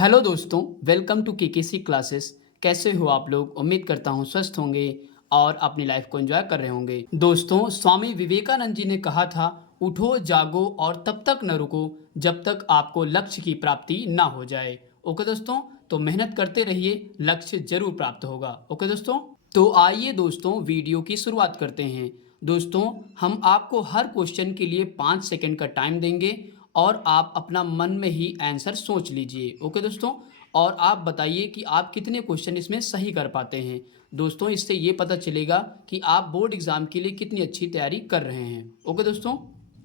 Hello दोस्तों, welcome to KKC classes. कैसे हो आप लोग? उम्मीद करता हूँ स्वस्थ होंगे और अपनी लाइफ को एंजॉय कर रहे होंगे। दोस्तों, स्वामी विवेकानंद जी ने कहा था, उठो जागो और तब तक न रुको जब तक आपको लक्ष्य की प्राप्ति ना हो जाए। ओके दोस्तों, तो मेहनत करते रहिए, लक्ष्य जरूर प्राप्त होगा। ओके दोस्तों, तो आइए दोस्तों वीडियो की शुरुआत करते हैं। दोस्तों, हम आपको हर क्वेश्चन के लिए 5 सेकंड का टाइम देंगे और आप अपना मन में ही आंसर सोच लीजिए। ओके दोस्तों, और आप बताइए कि आप कितने क्वेश्चन इसमें सही कर पाते हैं। दोस्तों, इससे ये पता चलेगा कि आप बोर्ड एग्जाम के लिए कितनी अच्छी तैयारी कर रहे हैं। ओके दोस्तों,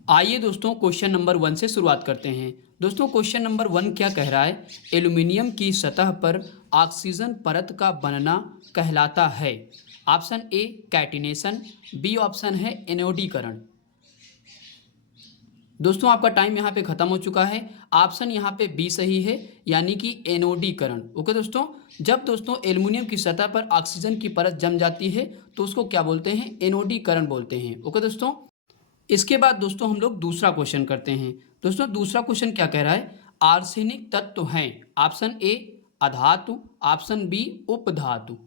आइए दोस्तों क्वेश्चन नंबर 1 से शुरुआत करते हैं। दोस्तों, क्वेश्चन नंबर 1 क्या कह रहा है? एल्यूमिनियम की सतह पर ऑक्सीजन परत का बनना कहलाता है। Option A catenation, B option है एनोडीकरण। दोस्तों, आपका टाइम यहाँ पे खत्म हो चुका है। ऑप्शन यहाँ पे बी सही है, यानी कि एनोडीकरण। ओके दोस्तों, जब दोस्तों एल्युमिनियम की सतह पर ऑक्सीजन की परत जम जाती है तो उसको क्या बोलते हैं? एनोडीकरण बोलते हैं। ओके दोस्तों, इसके बाद दोस्तों हम लोग दूसरा क्वेश्चन करते हैं। दोस्तों, दूसरा क्वेश्चन क्या कह रहा है? आर्सेनिक तत्व हैं। ऑप्शन ए अधातु, ऑप्शन बी उपधातु।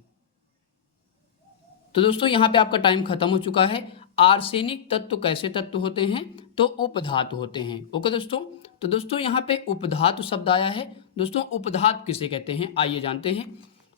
तो दोस्तों यहाँ पे आपका टाइम खत्म हो चुका है। आर्सेनिक तत्व कैसे तत्व होते हैं? तो उपधातु होते हैं। ओके दोस्तों, तो दोस्तों यहाँ पे उपधातु शब्द आया है। दोस्तों, उपधातु किसे कहते हैं आइए जानते हैं।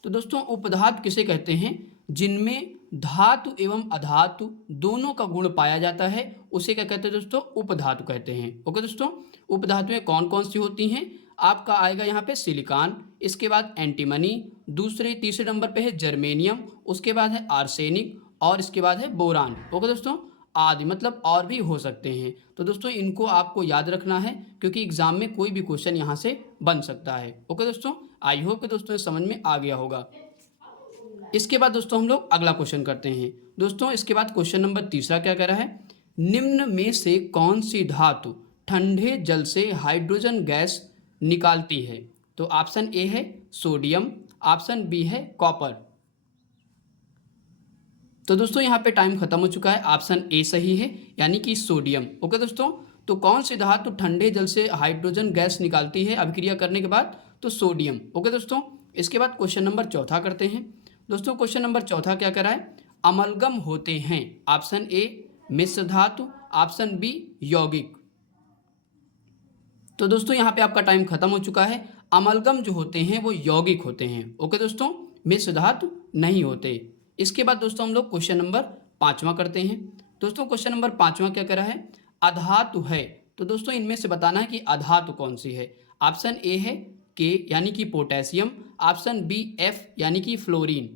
तो दोस्तों, उपधातु किसे कहते हैं? जिनमें धातु एवं अधातु दोनों का गुण पाया जाता है, उसे क्या कहते हैं दोस्तों? उपधातु कहते हैं। ओके दोस्तों, उपधातुएं कौन कौन सी होती हैं? आपका आएगा यहाँ पे सिलिकॉन, इसके बाद एंटीमनी, तीसरे नंबर पे है जर्मेनियम, उसके बाद है आर्सेनिक और इसके बाद है बोरान। ओके दोस्तों, आदि मतलब और भी हो सकते हैं। तो दोस्तों इनको आपको याद रखना है क्योंकि एग्जाम में कोई भी क्वेश्चन यहाँ से बन सकता है। ओके दोस्तों, आई होप कि दोस्तों समझ में आ गया होगा। इसके बाद दोस्तों हम लोग अगला क्वेश्चन करते हैं। दोस्तों, इसके बाद क्वेश्चन नंबर तीसरा क्या कह रहा है? निम्न में से कौन सी धातु ठंडे जल से हाइड्रोजन गैस निकालती है? तो ऑप्शन ए है सोडियम, ऑप्शन बी है कॉपर। तो दोस्तों यहाँ पे टाइम खत्म हो चुका है। ऑप्शन ए सही है, यानी कि सोडियम। ओके दोस्तों, तो कौन सी धातु ठंडे जल से हाइड्रोजन गैस निकालती है अभिक्रिया करने के बाद? तो सोडियम। ओके दोस्तों, इसके बाद क्वेश्चन नंबर चौथा करते हैं। दोस्तों, क्वेश्चन नंबर चौथा क्या कह रहा है? अमलगम होते हैं। ऑप्शन ए मिश्र धातु, ऑप्शन बी यौगिक। तो दोस्तों यहाँ पे आपका टाइम खत्म हो चुका है। अमलगम जो होते हैं वो यौगिक होते हैं। ओके दोस्तों, मिश्र धातु नहीं होते। इसके बाद दोस्तों हम लोग क्वेश्चन नंबर 5वां करते हैं। दोस्तों, क्वेश्चन नंबर 5वां क्या कह रहा है? अधातु है। तो दोस्तों इनमें से बताना है कि अधातु कौन सी है। ऑप्शन ए है के यानी कि पोटेशियम, ऑप्शन बी एफ यानी कि फ्लोरीन।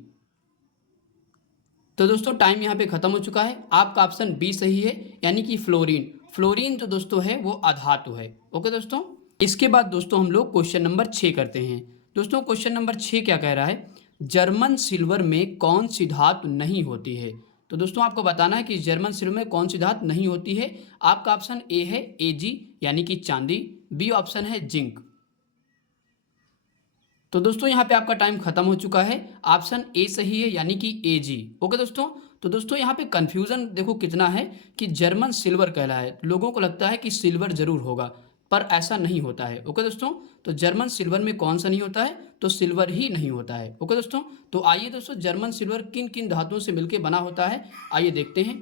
तो दोस्तों टाइम यहाँ पे खत्म हो चुका है। आपका ऑप्शन बी सही है, यानी कि फ्लोरीन। फ्लोरीन जो दोस्तों है वो अधातु है। ओके दोस्तों, इसके बाद दोस्तों हम लोग क्वेश्चन नंबर 6 करते हैं। दोस्तों, क्वेश्चन नंबर 6 क्या कह रहा है? जर्मन सिल्वर में कौन सी धातु नहीं होती है? तो दोस्तों आपको बताना है कि जर्मन सिल्वर में कौन सी धातु नहीं होती है। आपका ऑप्शन ए है एजी यानी कि चांदी, बी ऑप्शन है जिंक। तो दोस्तों यहाँ पे आपका टाइम खत्म हो चुका है। ऑप्शन ए सही है, यानी कि ए जी। ओके दोस्तों, तो दोस्तों यहाँ पे कंफ्यूजन देखो कितना है कि जर्मन सिल्वर कहला है। लोगों को लगता है कि सिल्वर जरूर होगा, पर ऐसा नहीं होता है। ओके दोस्तों, तो जर्मन सिल्वर में कौन सा नहीं होता है? तो सिल्वर ही नहीं होता है। ओके दोस्तों, तो आइए दोस्तों जर्मन सिल्वर किन किन धातुओं से मिलकर बना होता है आइए देखते हैं।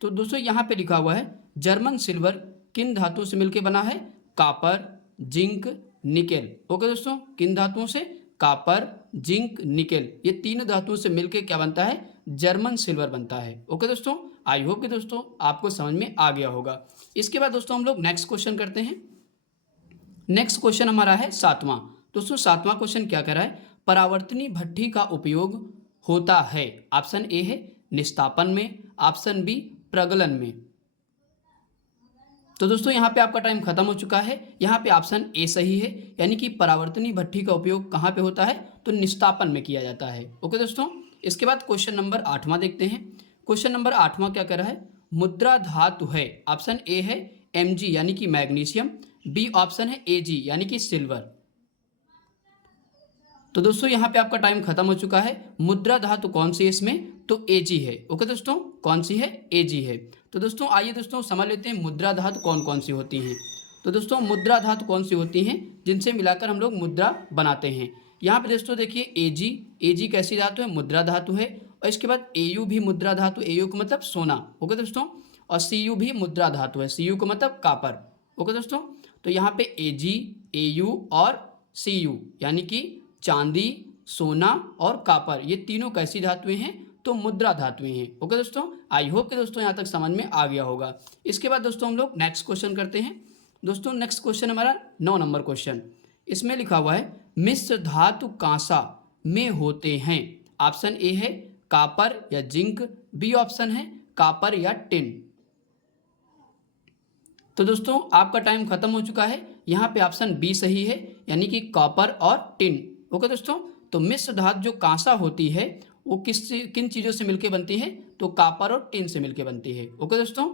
तो दोस्तों यहाँ पे लिखा हुआ है जर्मन सिल्वर किन धातुओं से मिलकर बना है? Copper, zinc, nickel. ओके दोस्तों, किन धातुओं से? कॉपर, जिंक, निकेल, ये तीन धातुओं से मिलकर क्या बनता है? जर्मन सिल्वर बनता है। ओके दोस्तों, आई होप कि दोस्तों आपको समझ में आ गया होगा। इसके बाद दोस्तों हम लोग नेक्स्ट क्वेश्चन करते हैं। नेक्स्ट क्वेश्चन हमारा है 7वां। दोस्तों 7वां क्वेश्चन क्या कह रहा है? परावर्तनी भट्ठी का उपयोग होता है। ऑप्शन ए है निस्तापन में, ऑप्शन बी प्रगलन में। तो दोस्तों यहाँ पे आपका टाइम खत्म हो चुका है। यहाँ पे ऑप्शन ए सही है, यानी कि परावर्तनी भट्ठी का उपयोग कहाँ पे होता है? तो निस्तापन में किया जाता है। ओके दोस्तों, इसके बाद क्वेश्चन नंबर 8वां देखते हैं। क्वेश्चन नंबर 8वां क्या कर रहा है? मुद्रा धातु है। ऑप्शन ए है Mg यानी कि मैग्नीशियम, बी ऑप्शन है Ag यानी कि सिल्वर। तो दोस्तों यहाँ पे आपका टाइम खत्म हो चुका है। मुद्रा धातु कौन सी है इसमें? तो Ag है। ओके दोस्तों, कौन सी है? Ag है। तो दोस्तों आइए दोस्तों समझ लेते हैं मुद्रा धातु कौन कौन सी होती हैं। तो दोस्तों मुद्रा धातु कौन सी होती हैं जिनसे मिलाकर हम लोग मुद्रा बनाते हैं। यहाँ पे दोस्तों देखिए एजी कैसी धातु है, मुद्रा धातु है। और इसके बाद एयू भी मुद्रा धातु, एयू का मतलब सोना, ओके दोस्तों। और सीयू भी मुद्रा धातु है, सीयू का मतलब कापर, ओके दोस्तों। तो यहाँ पे एजी, एयू और सीयू यानी कि चांदी, सोना और कापर, ये तीनों कैसी धातुएं हैं, तो मुद्रा धातुएं हैं, ओके दोस्तों। आई होप कि दोस्तों यहाँ तक समझ में आ गया होगा। इसके बाद दोस्तों हम लोग नेक्स्ट क्वेश्चन करते हैं। दोस्तों नेक्स्ट क्वेश्चन हमारा 9 नंबर क्वेश्चन। इसमें लिखा हुआ है मिश्र धातु कांसा में होते हैं। ऑप्शन ए है कापर या जिंक, बी ऑप्शन है कापर या टिन। तो दोस्तों आपका टाइम खत्म हो चुका है। यहाँ पे ऑप्शन बी सही है, यानी कि कॉपर और टिन, ओके दोस्तों। तो मिश्र धातु जो कांसा होती है वो किन चीज़ों से मिलकर बनती है, तो कापर और टिन से मिलकर बनती है, ओके दोस्तों।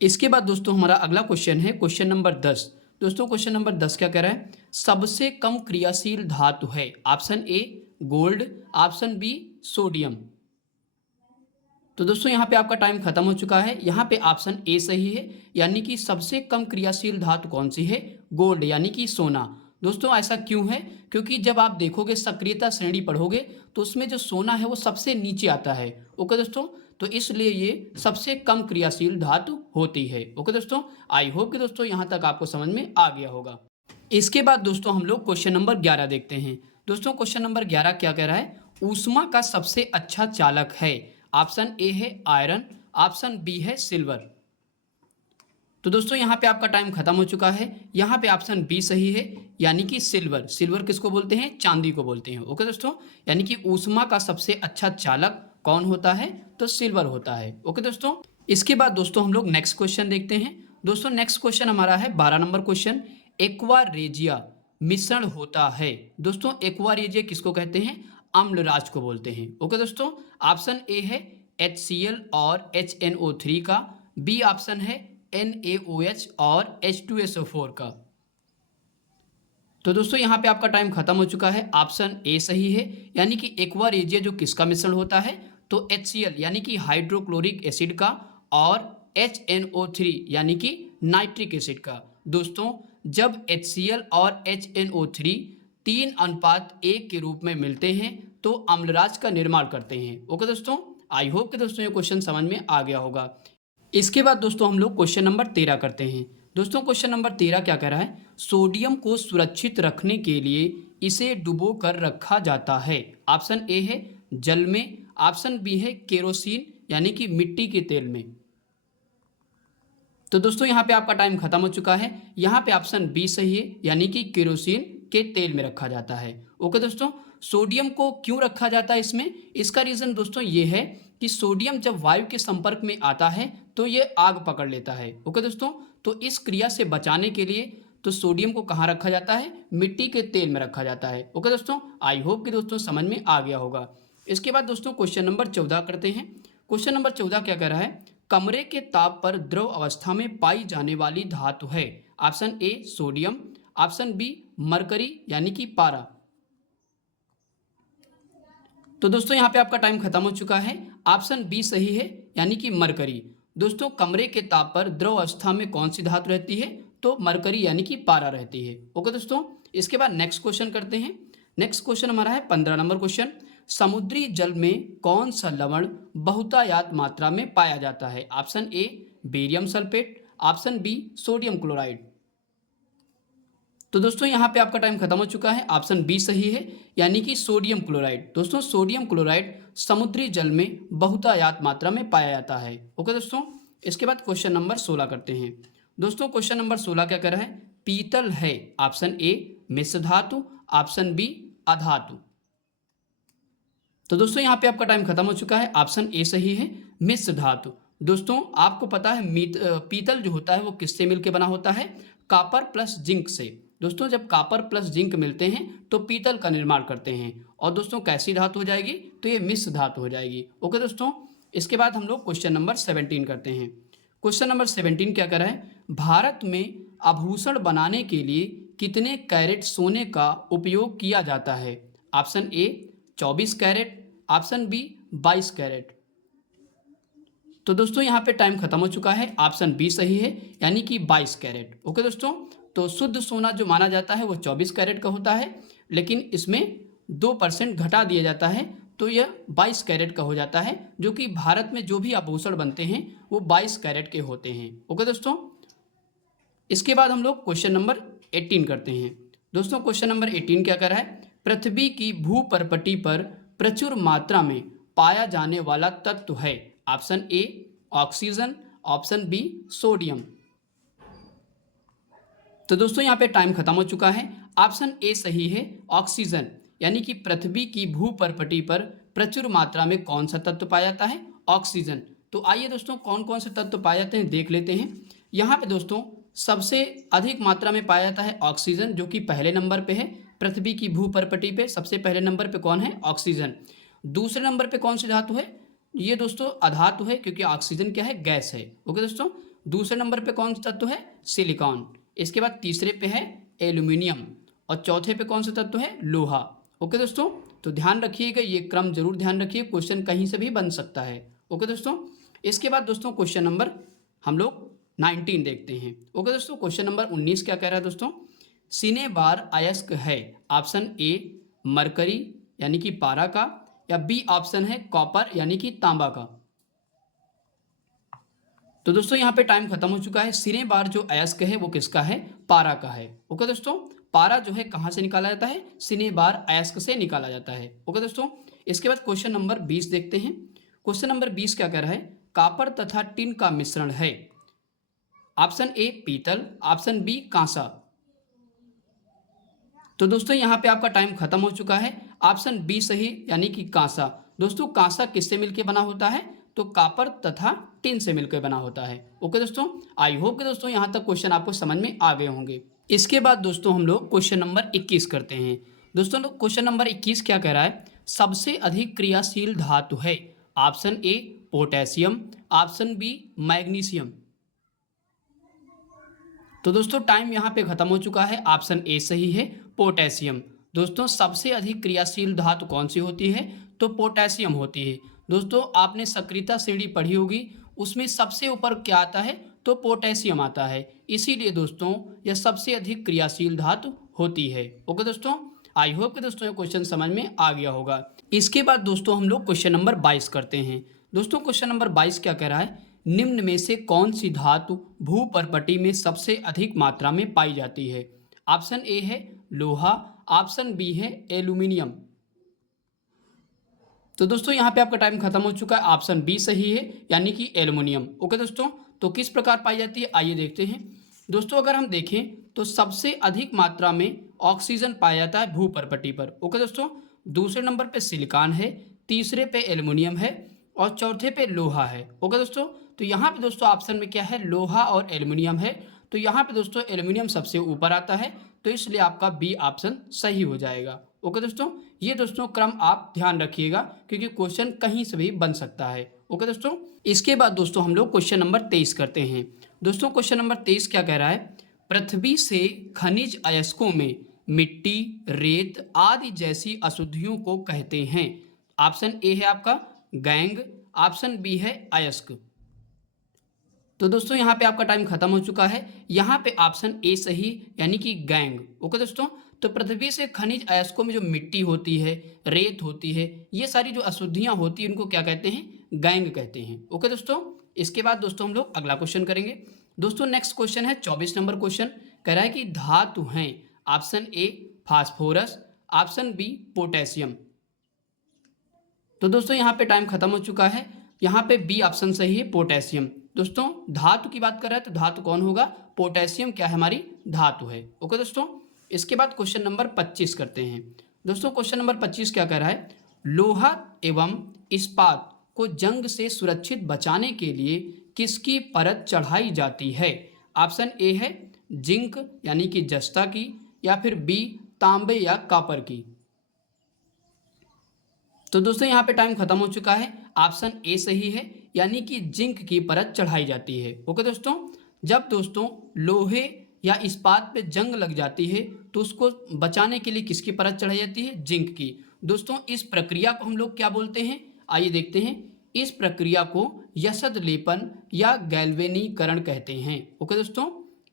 इसके बाद दोस्तों हमारा अगला क्वेश्चन है क्वेश्चन नंबर 10। दोस्तों क्वेश्चन नंबर 10 क्या कह रहा है, सबसे कम क्रियाशील धातु है। Option A gold, option B sodium. तो दोस्तों यहाँ पे आपका टाइम खत्म हो चुका है। यहाँ पे ऑप्शन ए सही है, यानी कि सबसे कम क्रियाशील धातु कौन सी है, गोल्ड यानी कि सोना। दोस्तों ऐसा क्यों है, क्योंकि जब आप देखोगे सक्रियता श्रेणी पढ़ोगे तो उसमें जो सोना है वो सबसे नीचे आता है, ओके दोस्तों। तो इसलिए ये सबसे कम क्रियाशील धातु होती है, ओके दोस्तों। आई होप कि दोस्तों यहाँ तक आपको समझ में आ गया होगा। इसके बाद दोस्तों हम लोग क्वेश्चन नंबर 11 देखते हैं। दोस्तों क्वेश्चन नंबर 11 क्या कह रहा है, ऊष्मा का सबसे अच्छा चालक है। ऑप्शन ए है आयरन, ऑप्शन बी है सिल्वर। तो दोस्तों यहाँ पे आपका टाइम खत्म हो चुका है। यहाँ पे ऑप्शन बी सही है, यानी कि सिल्वर। सिल्वर किसको बोलते हैं, चांदी को बोलते हैं, ओके दोस्तों। यानी कि ऊष्मा का सबसे अच्छा चालक कौन होता है, तो सिल्वर होता है, ओके दोस्तों। इसके बाद दोस्तों हम लोग नेक्स्ट क्वेश्चन देखते हैं। दोस्तों नेक्स्ट क्वेश्चन हमारा है 12 नंबर क्वेश्चन। एक्वा रेजिया मिश्रण होता है। दोस्तों एक्वा रेजिया किसको कहते हैं, अम्लराज को बोलते हैं, ओके दोस्तों। ऑप्शन ए है HCl और HNO3 का, बी ऑप्शन है NaOH और H2SO4 का। तो दोस्तों यहाँ पे आपका टाइम खत्म हो चुका है। ऑप्शन ए सही है, यानी कि एक्वा रेजिया जो किसका मिश्रण होता है, तो HCl यानी कि हाइड्रोक्लोरिक एसिड का और HNO3 यानी कि नाइट्रिक एसिड का। दोस्तों जब HCl और HNO3 3:1 के रूप में मिलते हैं तो अम्लराज का निर्माण करते हैं, ओके दोस्तों। आई होप कि दोस्तों ये क्वेश्चन समझ में आ गया होगा। इसके बाद दोस्तों हम लोग क्वेश्चन नंबर 13 करते हैं। दोस्तों क्वेश्चन नंबर 13 क्या कह रहा है, सोडियम को सुरक्षित रखने के लिए इसे डुबो कर रखा जाता है। ऑप्शन ए है जल में, ऑप्शन बी है केरोसिन यानी कि मिट्टी के तेल में। तो दोस्तों यहाँ पे आपका टाइम खत्म हो चुका है। यहाँ पे ऑप्शन बी सही है, यानी कि केरोसिन के तेल में रखा जाता है, ओके दोस्तों। सोडियम को क्यों रखा जाता है इसमें, इसका रीज़न दोस्तों ये है कि सोडियम जब वायु के संपर्क में आता है तो ये आग पकड़ लेता है, ओके दोस्तों। तो इस क्रिया से बचाने के लिए तो सोडियम को कहाँ रखा जाता है, मिट्टी के तेल में रखा जाता है, ओके दोस्तों। आई होप कि दोस्तों समझ में आ गया होगा। इसके बाद दोस्तों क्वेश्चन नंबर 14 करते हैं। क्वेश्चन नंबर 14 क्या कह रहा है, कमरे के ताप पर द्रव अवस्था में पाई जाने वाली धातु है। Option A sodium, option B mercury यानी कि पारा। तो दोस्तों यहाँ पे आपका टाइम खत्म हो चुका है। ऑप्शन बी सही है, यानी कि मरकरी। दोस्तों कमरे के ताप पर द्रव अवस्था में कौन सी धातु रहती है, तो मरकरी यानी कि पारा रहती है, ओके दोस्तों। इसके बाद नेक्स्ट क्वेश्चन करते हैं। नेक्स्ट क्वेश्चन हमारा है 15 नंबर क्वेश्चन। समुद्री जल में कौन सा लवण बहुतायत मात्रा में पाया जाता है। Option A barium sulphate, option B sodium chloride. तो दोस्तों यहाँ पे आपका टाइम खत्म हो चुका है। ऑप्शन बी सही है, यानी कि सोडियम क्लोराइड। दोस्तों सोडियम क्लोराइड समुद्री जल में बहुतायत मात्रा में पाया जाता है, ओके दोस्तों। इसके बाद क्वेश्चन नंबर 16 करते हैं। दोस्तों क्वेश्चन नंबर 16 क्या कर रहा है, पीतल है। ऑप्शन ए मिश्र धातु, ऑप्शन बी अधातु। तो दोस्तों यहाँ पे आपका टाइम खत्म हो चुका है। ऑप्शन ए सही है, मिश्र धातु। दोस्तों आपको पता है पीतल जो होता है वो किससे मिलकर बना होता है, कॉपर प्लस जिंक से। दोस्तों जब कॉपर प्लस जिंक मिलते हैं तो पीतल का निर्माण करते हैं। और दोस्तों कैसी धातु हो जाएगी, तो ये मिश्र धातु हो जाएगी, ओके दोस्तों। इसके बाद हम लोग क्वेश्चन नंबर 17 करते हैं। क्वेश्चन नंबर 17 क्या कर रहा है, भारत में आभूषण बनाने के लिए कितने कैरेट सोने का उपयोग किया जाता है। Option A 24 carat, option B 22 carat. तो दोस्तों यहाँ पे टाइम खत्म हो चुका है, ऑप्शन बी सही है, यानी कि 22 कैरेट। ओके दोस्तों, तो शुद्ध सोना जो माना जाता है वो 24 कैरेट का होता है, लेकिन इसमें 2% घटा दिया जाता है तो यह 22 कैरेट का हो जाता है, जो कि भारत में जो भी आभूषण बनते हैं वो 22 कैरेट के होते हैं। ओके दोस्तों, इसके बाद हम लोग क्वेश्चन नंबर 18 करते हैं। दोस्तों क्वेश्चन नंबर 18 क्या कर रहा है, पृथ्वी की भूपर्पटी पर प्रचुर मात्रा में पाया जाने वाला तत्व है। Option A oxygen, option B sodium. तो दोस्तों यहाँ पे टाइम खत्म हो चुका है, ऑप्शन ए सही है, ऑक्सीजन, यानी कि पृथ्वी की भूपर्पटी पर प्रचुर मात्रा में कौन सा तत्व पाया जाता है, ऑक्सीजन। तो आइए दोस्तों कौन कौन से तत्व पाए जाते हैं देख लेते हैं। यहाँ पे दोस्तों सबसे अधिक मात्रा में पाया जाता है ऑक्सीजन, जो कि पहले नंबर पे है। पृथ्वी की भूपर्पटी पे सबसे पहले नंबर पे कौन है, ऑक्सीजन। दूसरे नंबर पे कौन सी धातु है, ये दोस्तों अधातु है, क्योंकि ऑक्सीजन क्या है, गैस है। ओके दोस्तों, दूसरे नंबर पे कौन सा तत्व है, सिलिकॉन। इसके बाद तीसरे पे है एल्यूमिनियम, और चौथे पे कौन सा तत्व है, लोहा। ओके दोस्तों, तो ध्यान रखिएगा, ये क्रम जरूर ध्यान रखिए, क्वेश्चन कहीं से भी बन सकता है। ओके दोस्तों, इसके बाद दोस्तों क्वेश्चन नंबर हम लोग 19 देखते हैं। ओके दोस्तों, क्वेश्चन नंबर 19 क्या कह रहा है दोस्तों, सिनेबार अयस्क है। ऑप्शन ए मरकरी यानी कि पारा का, या बी ऑप्शन है कॉपर यानी कि तांबा का। तो दोस्तों यहाँ पे टाइम खत्म हो चुका है। सिनेबार जो अयस्क है वो किसका है, पारा का है। ओके दोस्तों, पारा जो है कहाँ से निकाला जाता है, सिनेबार अयस्क से निकाला जाता है। ओके दोस्तों, इसके बाद क्वेश्चन नंबर 20 देखते हैं। क्वेश्चन नंबर 20 क्या कह रहा है, कॉपर तथा टिन का मिश्रण है। ऑप्शन ए पीतल, ऑप्शन बी कांसा। तो दोस्तों यहाँ पे आपका टाइम खत्म हो चुका है, ऑप्शन बी सही, यानी कि कांसा। दोस्तों कांसा किससे मिलकर बना होता है, तो कॉपर तथा टिन से मिलकर बना होता है। ओके दोस्तों, आई होप कि दोस्तों यहाँ तक क्वेश्चन आपको समझ में आ गए होंगे। इसके बाद दोस्तों हम लोग क्वेश्चन नंबर 21 करते हैं। दोस्तों क्वेश्चन नंबर 21 क्या कह रहा है, सबसे अधिक क्रियाशील धातु है। Option A potassium, option B magnesium. तो दोस्तों टाइम यहाँ पे खत्म हो चुका है, ऑप्शन ए सही है, पोटेशियम। दोस्तों सबसे अधिक क्रियाशील धातु कौन सी होती है, तो पोटेशियम होती है। दोस्तों आपने सक्रियता श्रेणी पढ़ी होगी, उसमें सबसे ऊपर क्या आता है, तो पोटेशियम आता है, इसीलिए दोस्तों यह सबसे अधिक क्रियाशील धातु होती है। ओके दोस्तों, आई होप कि दोस्तों ये क्वेश्चन समझ में आ गया होगा। इसके बाद दोस्तों हम लोग क्वेश्चन नंबर 22 करते हैं। दोस्तों क्वेश्चन नंबर 22 क्या कह रहा है, निम्न में से कौन सी धातु भूपर्पटी में सबसे अधिक मात्रा में पाई जाती है। ऑप्शन ए है लोहा, ऑप्शन बी है एल्यूमिनियम। तो दोस्तों यहाँ पे आपका टाइम खत्म हो चुका है, ऑप्शन बी सही है, यानी कि एल्यूमिनियम। ओके दोस्तों, तो किस प्रकार पाई जाती है आइए देखते हैं। दोस्तों अगर हम देखें तो सबसे अधिक मात्रा में ऑक्सीजन पाया जाता है भूपर्पटी पर। ओके दोस्तों, दूसरे नंबर पे सिलिकॉन है, तीसरे पे एल्यूमिनियम है, और चौथे पे लोहा है। ओके दोस्तों, तो यहाँ पे दोस्तों ऑप्शन में क्या है, लोहा और एल्यूमिनियम है। तो यहाँ पे दोस्तों एल्यूमिनियम सबसे ऊपर आता है, तो इसलिए आपका बी ऑप्शन सही हो जाएगा। ओके दोस्तों, ये दोस्तों क्रम आप ध्यान रखिएगा, क्योंकि क्वेश्चन कहीं से भी बन सकता है। ओके दोस्तों, इसके बाद दोस्तों हम लोग क्वेश्चन नंबर 23 करते हैं। दोस्तों क्वेश्चन नंबर 23 क्या कह रहा है, पृथ्वी से खनिज अयस्कों में मिट्टी, रेत आदि जैसी अशुद्धियों को कहते हैं। ऑप्शन ए है आपका गैंग, ऑप्शन बी है अयस्क। तो दोस्तों यहाँ पे आपका टाइम खत्म हो चुका है, यहाँ पे ऑप्शन ए सही, यानी कि गैंग। ओके दोस्तों, तो पृथ्वी से खनिज अयस्कों में जो मिट्टी होती है, रेत होती है, ये सारी जो अशुद्धियाँ होती हैं इनको क्या कहते हैं, गैंग कहते हैं। ओके दोस्तों, इसके बाद दोस्तों हम लोग अगला क्वेश्चन करेंगे। दोस्तों नेक्स्ट क्वेश्चन है 24 नंबर क्वेश्चन, कह रहा है कि धातु हैं। Option A phosphorus, option B potassium. तो दोस्तों यहाँ पे टाइम खत्म हो चुका है, यहाँ पे बी ऑप्शन सही है, पोटेशियम। दोस्तों धातु की बात कर रहे हैं तो धातु कौन होगा, पोटेशियम क्या है, हमारी धातु है। ओके दोस्तों, इसके बाद क्वेश्चन नंबर 25 करते हैं। दोस्तों क्वेश्चन नंबर 25 क्या कह रहा है, लोहा एवं इस्पात को जंग से सुरक्षित बचाने के लिए किसकी परत चढ़ाई जाती है। ऑप्शन ए है जिंक यानी कि जस्ता की, या फिर बी तांबे या कॉपर की। तो दोस्तों यहाँ पे टाइम खत्म हो चुका है, ऑप्शन ए सही है, यानी कि जिंक की परत चढ़ाई जाती है। ओके दोस्तों, जब दोस्तों लोहे या इस्पात पे जंग लग जाती है तो उसको बचाने के लिए किसकी परत चढ़ाई जाती है, जिंक की। दोस्तों इस प्रक्रिया को हम लोग क्या बोलते हैं, आइए देखते हैं। इस प्रक्रिया को यसद लेपन या गैल्वेनीकरण कहते हैं। ओके दोस्तों,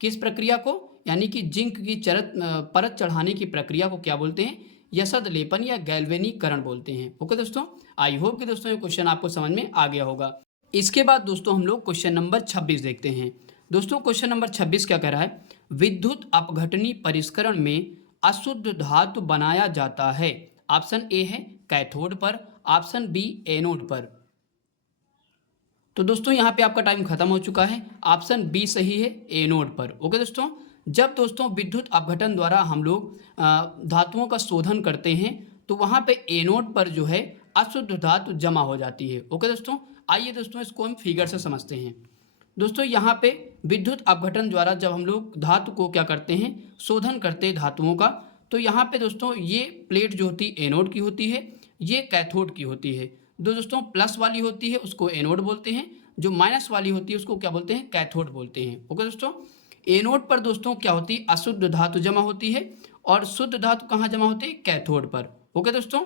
किस प्रक्रिया को, यानी कि जिंक की परत चढ़ाने की प्रक्रिया को क्या बोलते हैं, यसद लेपन या गैल्वेनीकरण बोलते हैं। ओके दोस्तों, आई होप कि दोस्तों ये क्वेश्चन आपको समझ में आ गया होगा। इसके बाद दोस्तों हम लोग क्वेश्चन नंबर 26 देखते हैं। दोस्तों क्वेश्चन नंबर 26 क्या कह रहा है, विद्युत अपघटनी परिष्करण में अशुद्ध धातु बनाया जाता है। ऑप्शन ए है कैथोड पर, ऑप्शन बी एनोड पर। तो दोस्तों यहाँ पे आपका टाइम खत्म हो चुका है, ऑप्शन बी सही है, एनोड पर। ओके दोस्तों, जब दोस्तों विद्युत अपघटन द्वारा हम लोग धातुओं का शोधन करते हैं तो वहाँ पे एनोड पर जो है अशुद्ध धातु जमा हो जाती है। ओके दोस्तों, आइए दोस्तों इसको हम फिगर से समझते हैं। दोस्तों यहाँ पे विद्युत अपघटन द्वारा जब हम लोग धातु को क्या करते हैं, शोधन करते हैं धातुओं का, तो यहाँ पे दोस्तों ये प्लेट जो होती है एनोड की होती है, ये कैथोड की होती है। दोस्तों प्लस वाली होती है उसको एनोड बोलते हैं, जो माइनस वाली होती है उसको क्या बोलते हैं, कैथोड बोलते हैं। ओके दोस्तों, एनोड पर दोस्तों क्या होती है, अशुद्ध धातु जमा होती है, और शुद्ध धातु कहाँ जमा होती है, कैथोड पर। ओके दोस्तों,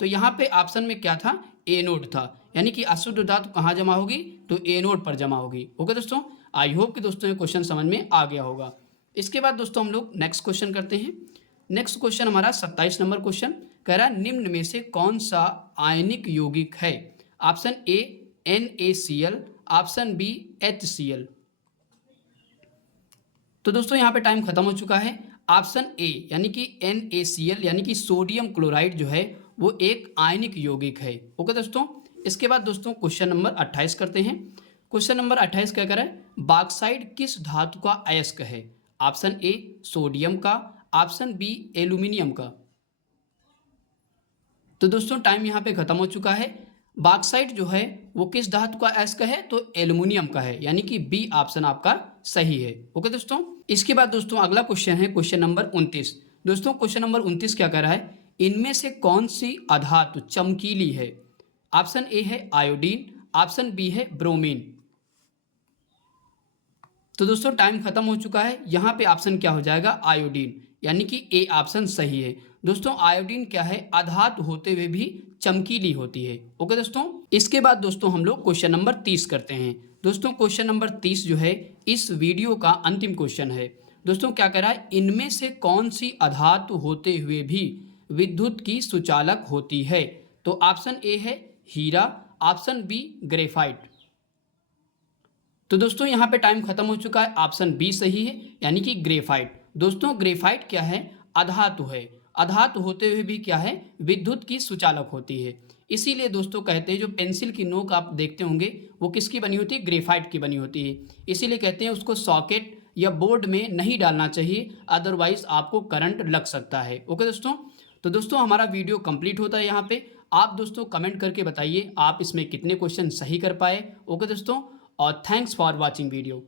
तो यहाँ पे ऑप्शन में क्या था, एनोड था, यानी कि अशुद्ध धातु कहाँ जमा होगी, तो एनोड पर जमा होगी। ओके दोस्तों, आई होप कि दोस्तों ये क्वेश्चन समझ में आ गया होगा। इसके बाद दोस्तों हम लोग नेक्स्ट क्वेश्चन करते हैं। नेक्स्ट क्वेश्चन हमारा 27 नंबर क्वेश्चन कह रहा है, निम्न में से कौन सा आयनिक यौगिक है। Option A NaCl, option B HCl। तो दोस्तों यहाँ पे टाइम खत्म हो चुका है। ऑप्शन ए यानी कि NaCl यानी कि सोडियम क्लोराइड जो है वो एक आयनिक यौगिक है। ओके दोस्तों, इसके बाद दोस्तों क्वेश्चन नंबर 28 करते हैं। क्वेश्चन नंबर 28 क्या कर रहा है, बॉक्साइट किस धातु का अयस्क है। ऑप्शन ए सोडियम का, ऑप्शन बी एल्यूमिनियम का। तो दोस्तों टाइम यहाँ पे खत्म हो चुका है। बॉक्साइट जो है वो किस धातु का अयस्क है, तो एल्यूमिनियम का है, यानी कि बी ऑप्शन आपका सही है। ओके दोस्तों, इसके बाद दोस्तों अगला क्वेश्चन है क्वेश्चन नंबर 29। दोस्तों क्वेश्चन नंबर 29 क्या कह रहा है, इनमें से कौन सी अधातु चमकीली है। ऑप्शन ए है आयोडीन, ऑप्शन बी है ब्रोमीन। तो दोस्तों टाइम खत्म हो चुका है। यहाँ पे ऑप्शन क्या हो जाएगा, आयोडीन, यानी कि ए ऑप्शन सही है। दोस्तों आयोडीन क्या है, अधातु होते हुए भी चमकीली होती है। ओके दोस्तों, इसके बाद दोस्तों हम लोग क्वेश्चन नंबर 30 करते हैं। दोस्तों क्वेश्चन नंबर 30 जो है इस वीडियो का अंतिम क्वेश्चन है। दोस्तों क्या कह रहा है, इनमें से कौन सी अधातु होते हुए भी विद्युत की सुचालक होती है। तो ऑप्शन ए है हीरा, ऑप्शन बी ग्रेफाइट। तो दोस्तों यहाँ पे टाइम खत्म हो चुका है, ऑप्शन बी सही है, यानी कि ग्रेफाइट। दोस्तों ग्रेफाइट क्या है, अधातु है, अधातु होते हुए भी क्या है, विद्युत की सुचालक होती है। इसीलिए दोस्तों कहते हैं जो पेंसिल की नोक आप देखते होंगे वो किसकी बनी होती है, ग्रेफाइट की बनी होती है। इसीलिए कहते हैं उसको सॉकेट या बोर्ड में नहीं डालना चाहिए, अदरवाइज आपको करंट लग सकता है। ओके दोस्तों, तो दोस्तों हमारा वीडियो कंप्लीट होता है यहाँ पे। आप दोस्तों कमेंट करके बताइए आप इसमें कितने क्वेश्चन सही कर पाए। ओके दोस्तों, और थैंक्स फॉर वॉचिंग वीडियो।